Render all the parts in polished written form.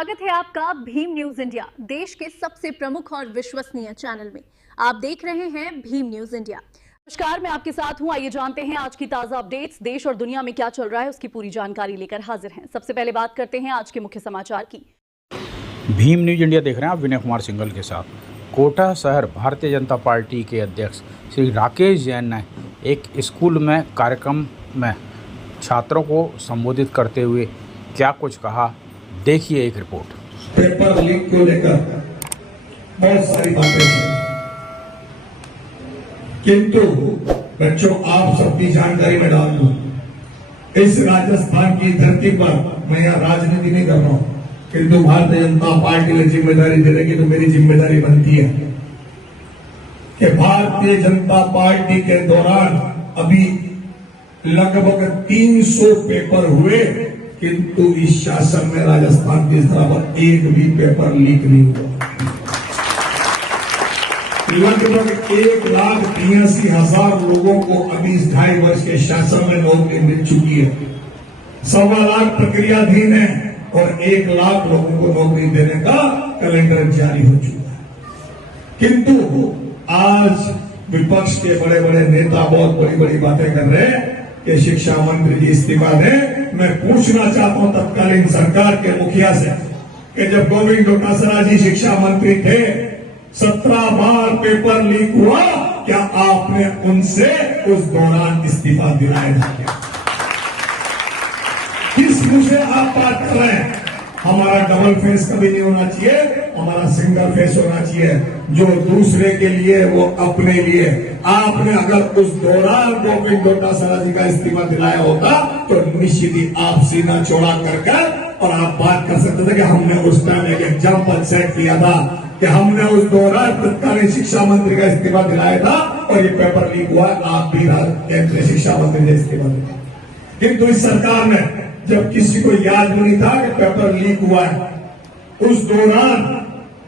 स्वागत है आपका भीम न्यूज इंडिया, देश के सबसे प्रमुख और विश्वसनीय चैनल में। आप देख रहे हैं भीम न्यूज इंडिया। नमस्कार, मैं आपके साथ हूं। आइए जानते हैं आज की ताजा अपडेट्स। देश और दुनिया में क्या चल रहा है उसकी पूरी जानकारी लेकर हाजिर हैं। सबसे पहले बात करते हैं आज के मुख्य समाचार की। भीम न्यूज इंडिया देख रहे हैं आप विनय कुमार सिंघल के साथ। कोटा शहर भारतीय जनता पार्टी के अध्यक्ष श्री राकेश जैन ने एक स्कूल में कार्यक्रम में छात्रों को संबोधित करते हुए क्या कुछ कहा, देखिए एक रिपोर्ट। पेपर लीक को लेकर बहुत सारी बातें हैं, किंतु बच्चों आप सबकी जानकारी में डाल दूं, इस राजस्थान की धरती पर मैं यहाँ राजनीति नहीं कर रहा हूं, किंतु भारतीय जनता पार्टी ने जिम्मेदारी दे रही, तो मेरी जिम्मेदारी बनती है कि भारतीय जनता पार्टी के दौरान अभी लगभग 300 पेपर हुए, किंतु इस शासन में राजस्थान की तरह पर एक भी पेपर लीक नहीं हुआ। लगभग 1,83,000 लोगों को अभी इस 2.5 वर्ष के शासन में नौकरी मिल चुकी है। 1.25 लाख प्रक्रियाधीन है और 1 लाख लोगों को नौकरी देने का कैलेंडर जारी हो चुका है। किंतु आज विपक्ष के बड़े बड़े नेता बहुत बड़ी बड़ी बातें कर रहे हैं कि शिक्षा मंत्री जी इस्तीफा दें। मैं पूछना चाहता हूं तत्कालीन सरकार के मुखिया से कि जब गोविंद डोटासरा जी शिक्षा मंत्री थे, 17 बार पेपर लीक हुआ, क्या आपने उनसे उस दौरान इस्तीफा दिलाया था? क्या किस मुंह से आप बात कर रहे हैं? हमारा डबल फेस कभी नहीं होना चाहिए, हमारा सिंगल फेस होना चाहिए। जो दूसरे के लिए वो अपने लिए। आपने अगर उस दौरान गोविंद डोटासरा जी का इस्तीफा दिलाया होता तो निश्चित ही आप सीना चौड़ा कर और आप बात कर सकते थे कि हमने उस टाइम एक एग्जाम्पल सेट किया था कि हमने उस दौरान तत्कालीन शिक्षा मंत्री का इस्तीफा दिलाया था और ये पेपर लीक हुआ, आप भी केंद्रीय शिक्षा मंत्री ने इस्तीफा दिया। किंतु इस सरकार ने जब किसी को याद नहीं था कि पेपर लीक हुआ है, उस दौरान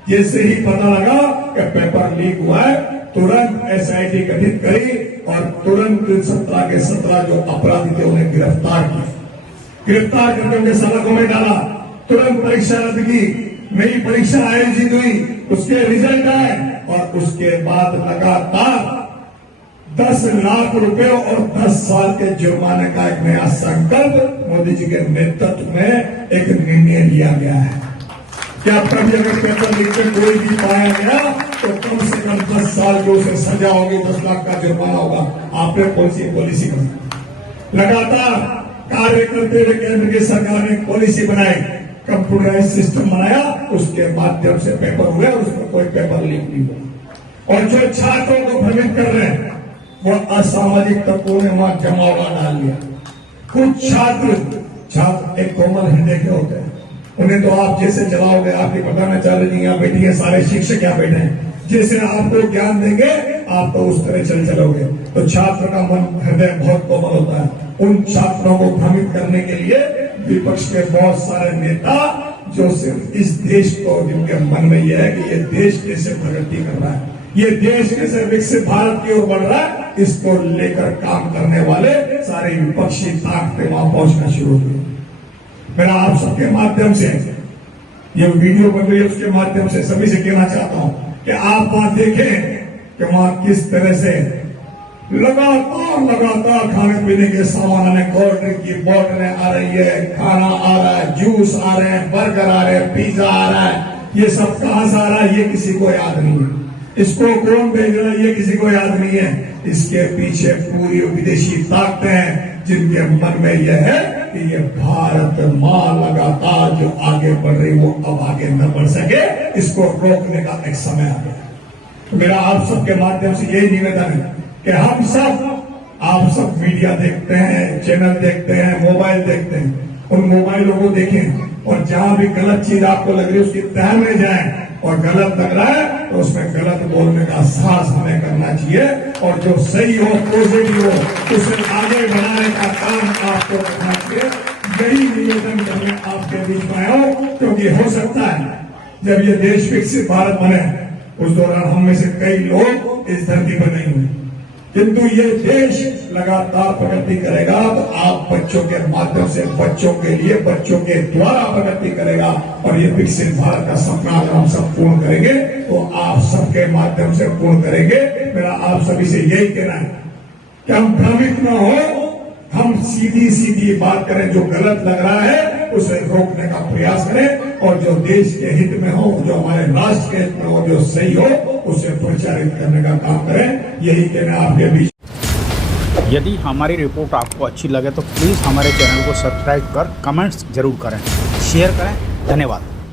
जैसे ही पता लगा कि पेपर लीक हुआ है, तुरंत एसआईटी गठित करी और तुरंत 17 के 17 जो अपराधी थे उन्हें गिरफ्तार करके उनके सलाखों में डाला। तुरंत परीक्षा रद्द की, नई परीक्षा आयोजित हुई, उसके रिजल्ट आए और उसके बाद लगातार 10 लाख रुपए और 10 साल के जुर्माने का एक नया संकल्प मोदी जी के नेतृत्व में एक निर्णय लिया गया है। क्या कभी अगर पेपर लीक में कोई भी पाया गया तो कम से कम 10 साल की उसे सजा होगी, 10 लाख का जुर्माना होगा। आपने पॉलिसी बनाई, लगातार कार्य करते हुए केंद्र की सरकार ने पॉलिसी बनाई, कंप्यूटराइज सिस्टम बनाया, उसके माध्यम से पेपर हुए और उसमें कोई पेपर लीक नहीं हुआ। और जो छात्रों को भ्रमित कर रहे हैं वो असामाजिक तत्वों ने वहां जमावा डाल दिया। कुछ छात्र एक कोमल हृदय के होते हैं, उन्हें तो आप जैसे चलाओगे, आपकी पढ़ाना चाह रही यहाँ बैठी है, सारे शिक्षक यहाँ बैठे हैं, जैसे आपको ज्ञान देंगे आप तो उस तरह चल चलोगे। तो छात्र का मन हृदय बहुत कोमल होता है। उन छात्रों को भ्रमित करने के लिए विपक्ष के बहुत सारे नेता जो सिर्फ इस देश को, जिनके मन में यह है कि ये देश कैसे प्रगति कर रहा है, ये देश कैसे विकसित भारत की ओर बढ़ रहा है, इसको लेकर काम करने वाले सारे विपक्षी ताकतें वहां पहुंचना शुरू हुई। मेरा आप सबके माध्यम से ये वीडियो बन रही है, उसके माध्यम से सभी से कहना चाहता हूं कि आप वहां देखें कि वहां किस तरह से लगातार खाने पीने के सामान आने, कोल्ड ड्रिंक की बोतलें आ रही है, खाना आ रहा है, जूस आ रहे हैं, बर्गर आ रहे हैं, पिज्जा आ रहा है। ये सब कहां से आ रहा है ये किसी को याद नहीं है। इसको कौन भेज रहा है ये किसी को याद नहीं है। इसके पीछे पूरी विदेशी ताकतें हैं जिनके मन में यह है कि ये भारत मां लगातार जो आगे बढ़ रही वो अब आगे न बढ़ सके, इसको रोकने का एक समय आ गया। तो मेरा आप सबके माध्यम से यही निवेदन है कि आप सब मीडिया देखते हैं, चैनल देखते हैं, मोबाइल देखते हैं, उन मोबाइलों को देखें और जहां भी गलत चीज आपको लग रही है उसकी तह में जाए और गलत लग रहा है तो उसमें गलत बोलने का साहस हमें करना चाहिए और जो सही हो, पॉजिटिव हो, उसे आगे बढ़ाने का काम आपको करना चाहिए। यही निवेदन करने आपके बीच में आया हूं, क्योंकि हो सकता है जब ये देश विकसित भारत बने उस दौरान हम में से कई लोग इस धरती पर नहीं हुए। किंतु ये देश लगातार प्रगति करेगा तो आप बच्चों के माध्यम से बच्चों के लिए बच्चों के द्वारा प्रगति करेगा। और ये विकसित भारत का सपना अगर हम सब पूर्ण करेंगे तो आप सबके माध्यम से पूर्ण करेंगे। मेरा आप सभी से यही कहना है कि हम भ्रमित न हो, हम सीधी सीधी बात करें, जो गलत लग रहा है उसे रोकने का प्रयास करें और जो देश के हित में हो, जो हमारे राष्ट्र के हित में हो, जो सही हो उसे प्रचारित करने का काम करें। यही कहना आपके बीच। यदि हमारी रिपोर्ट आपको अच्छी लगे तो प्लीज़ हमारे चैनल को सब्सक्राइब कर कमेंट्स जरूर करें, शेयर करें। धन्यवाद।